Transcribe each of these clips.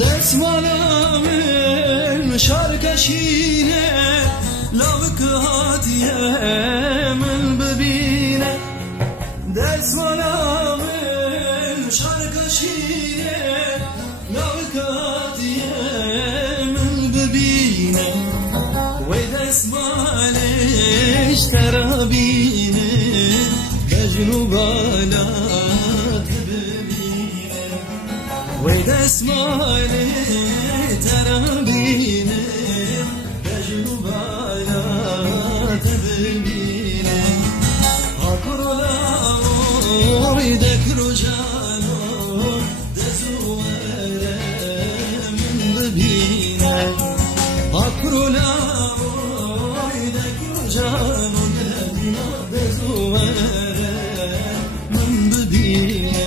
دستمالم شارکشینه لاوک هاتیه من ببینه دستمالم شارکشینه لاوک هاتیه من ببینه وی دستمالش ترابینه بجنوبانا وی دستمالی ترابینه بجنوبایات ببینه آکرولاوی دکرو جانو دزواره من ببینه آکرولاوی دکرو جانو دزواره من ببینه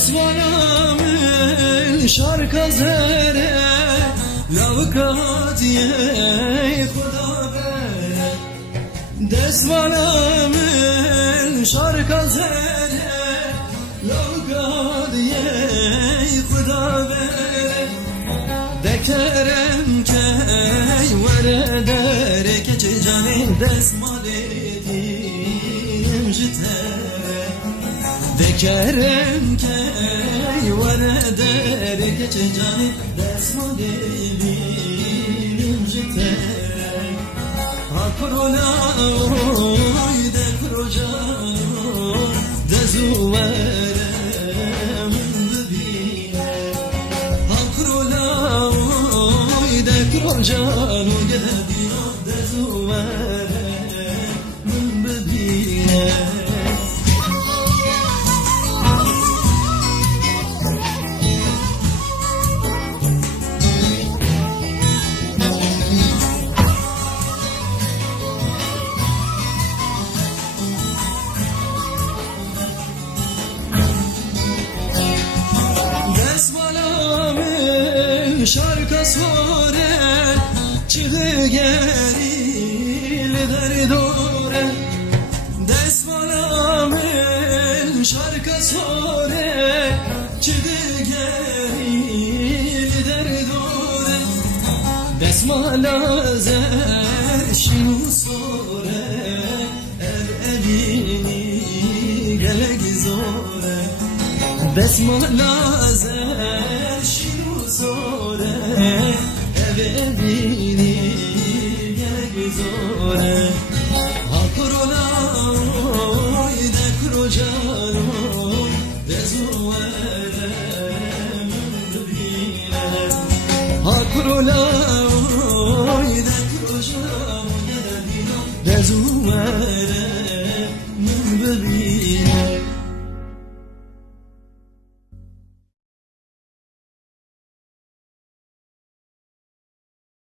دستمالم شارک زره لاوک هاتیه خدا بره دستمالم شارک زره لاوک هاتیه خدا بره دکرم که وره دره که چه جانی دستمالی دیم جتره دکرم که ورداره که چه جانی دستمالی بیم جته آکرولاوی دکرو جانو دزواره من ببینه آکرولاوی دکرو جانو دزواره من ببینه شارک سوره چه گریل در دوره دستمالم شارک سوره چه گریل در دوره دستمال زر شنو سوره الابینی گلگ زوره دستمال زر زوره ببینی گلگ زوره آکرولاوی دکرو جانو دزواره من ببینه آکرولاوی